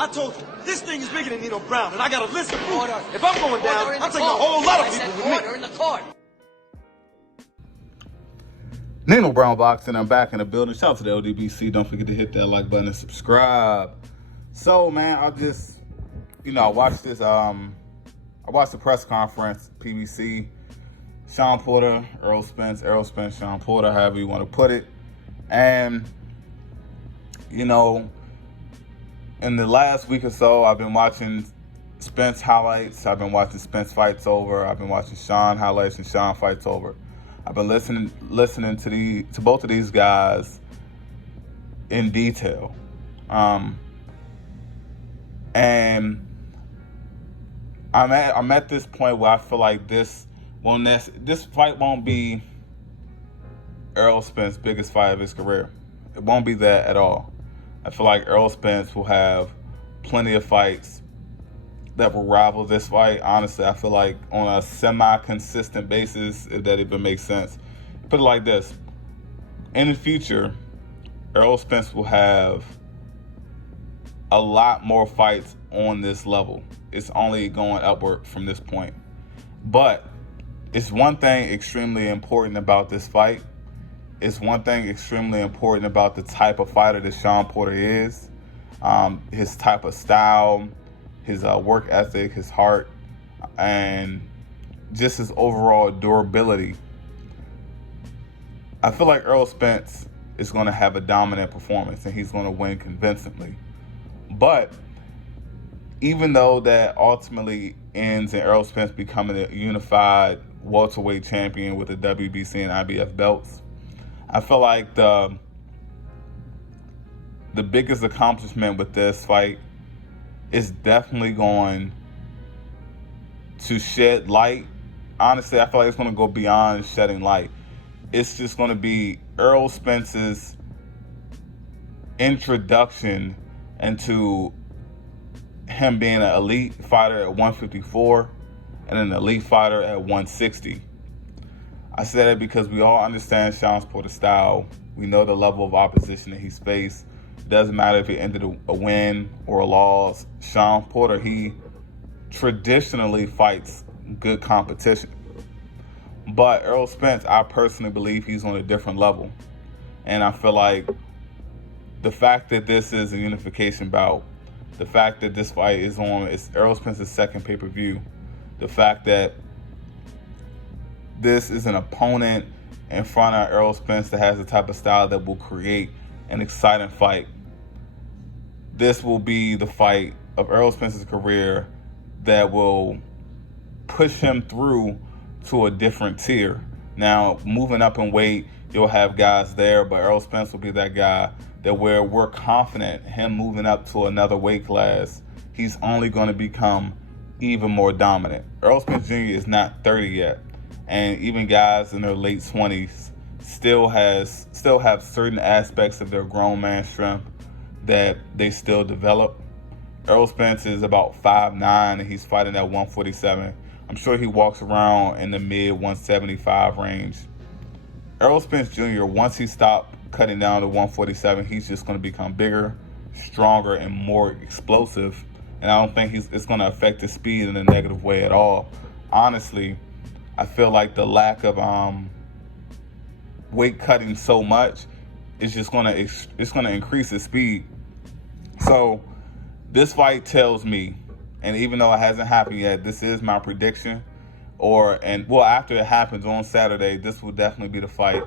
I told you, this thing is bigger than Nino Brown, and I got a list of proof. Order. If I'm going down, Order in I'm the taking a court. whole lot I of said people with order me. in the court. Nino Brown Boxing, I'm back in the building. Shout out to the LDBC. Don't forget to hit that like button and subscribe. So, man, I watched this, I watched the press conference, PBC, Sean Porter, Errol Spence, Sean Porter, however you want to put it. And, in the last week or so, I've been watching Spence highlights. I've been watching Spence fights over. I've been watching Sean highlights and Sean fights over. I've been listening to both of these guys in detail. And I'm at this point where I feel like this fight won't be Errol Spence's biggest fight of his career. It won't be that at all. I feel like Errol Spence will have plenty of fights that will rival this fight. Honestly, I feel like on a semi-consistent basis, if that even makes sense. Put it like this. In the future, Errol Spence will have a lot more fights on this level. It's only going upward from this point. But it's one thing extremely important about this fight. It's one thing extremely important about the type of fighter that Sean Porter is. His type of style, his work ethic, his heart, and just his overall durability. I feel like Errol Spence is going to have a dominant performance and he's going to win convincingly. But even though that ultimately ends in Errol Spence becoming a unified welterweight champion with the WBC and IBF belts, I feel like the biggest accomplishment with this fight is definitely going to shed light. Honestly, I feel like it's going to go beyond shedding light. It's just going to be Errol Spence's introduction into him being an elite fighter at 154 and an elite fighter at 160. I say that because we all understand Sean Porter's style. We know the level of opposition that he's faced. It doesn't matter if it ended a win or a loss. Sean Porter, he traditionally fights good competition. But Errol Spence, I personally believe he's on a different level. And I feel like the fact that this is a unification bout, the fact that this fight is Errol Spence's second pay-per-view, the fact that this is an opponent in front of Errol Spence that has the type of style that will create an exciting fight. This will be the fight of Errol Spence's career that will push him through to a different tier. Now, moving up in weight, you'll have guys there, but Errol Spence will be that guy that where we're confident him moving up to another weight class, he's only going to become even more dominant. Errol Spence Jr. is not 30 yet, and even guys in their late 20s still have certain aspects of their grown man strength that they still develop. Errol Spence is about 5'9", and he's fighting at 147. I'm sure he walks around in the mid 175 range. Errol Spence Jr., once he stops cutting down to 147, he's just going to become bigger, stronger, and more explosive. And I don't think it's going to affect his speed in a negative way at all. Honestly, I feel like the lack of weight cutting so much is just going to increase his speed. So this fight tells me, and even though it hasn't happened yet, this is my prediction. After it happens on Saturday, this will definitely be the fight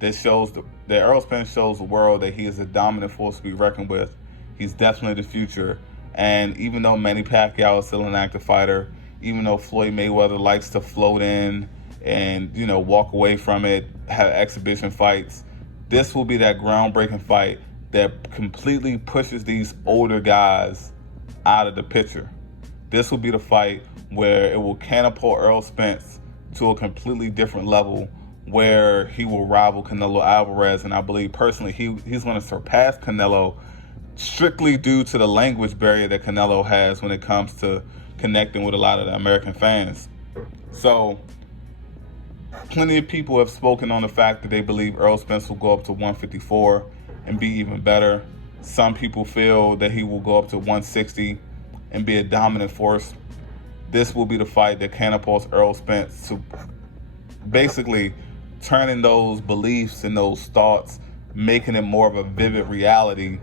that shows that Errol Spence shows the world that he is a dominant force to be reckoned with. He's definitely the future. And even though Manny Pacquiao is still an active fighter, even though Floyd Mayweather likes to float in and walk away from it, have exhibition fights, this will be that groundbreaking fight that completely pushes these older guys out of the picture. This will be the fight where it will catapult Errol Spence to a completely different level where he will rival Canelo Alvarez. And I believe personally he's going to surpass Canelo strictly due to the language barrier that Canelo has when it comes to connecting with a lot of the American fans. So plenty of people have spoken on the fact that they believe Errol Spence will go up to 154 and be even better. Some people feel that he will go up to 160 and be a dominant force. This will be the fight that catapults Errol Spence to basically turning those beliefs and those thoughts, making it more of a vivid reality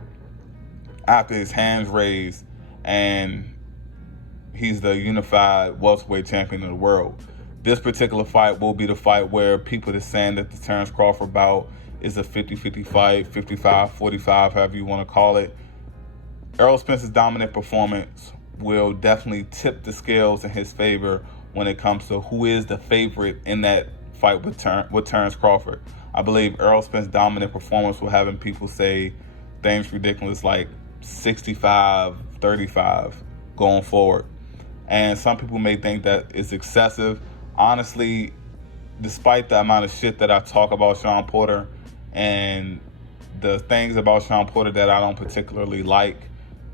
after his hands raised and he's the unified welterweight champion of the world. This particular fight will be the fight where people are saying that the Terence Crawford bout is a 50-50 fight, 55-45, however you want to call it. Errol Spence's dominant performance will definitely tip the scales in his favor when it comes to who is the favorite in that fight with Terence Crawford. I believe Errol Spence's dominant performance will have people say things ridiculous like 65-35 going forward. And some people may think that it's excessive. Honestly, despite the amount of shit that I talk about Shawn Porter and the things about Shawn Porter that I don't particularly like,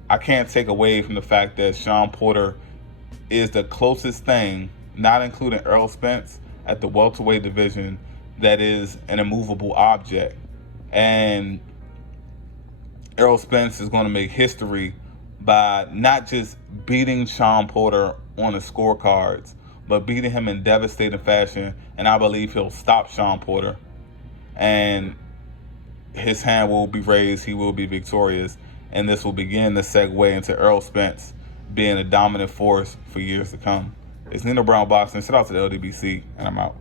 I can't take away from the fact that Shawn Porter is the closest thing, not including Errol Spence, at the welterweight division that is an immovable object. And Errol Spence is going to make history by not just beating Shawn Porter on the scorecards, but beating him in devastating fashion. And I believe he'll stop Shawn Porter. And his hand will be raised. He will be victorious. And this will begin to segue into Errol Spence being a dominant force for years to come. It's Nino Brown Boxing. Shout out to the LDBC, and I'm out.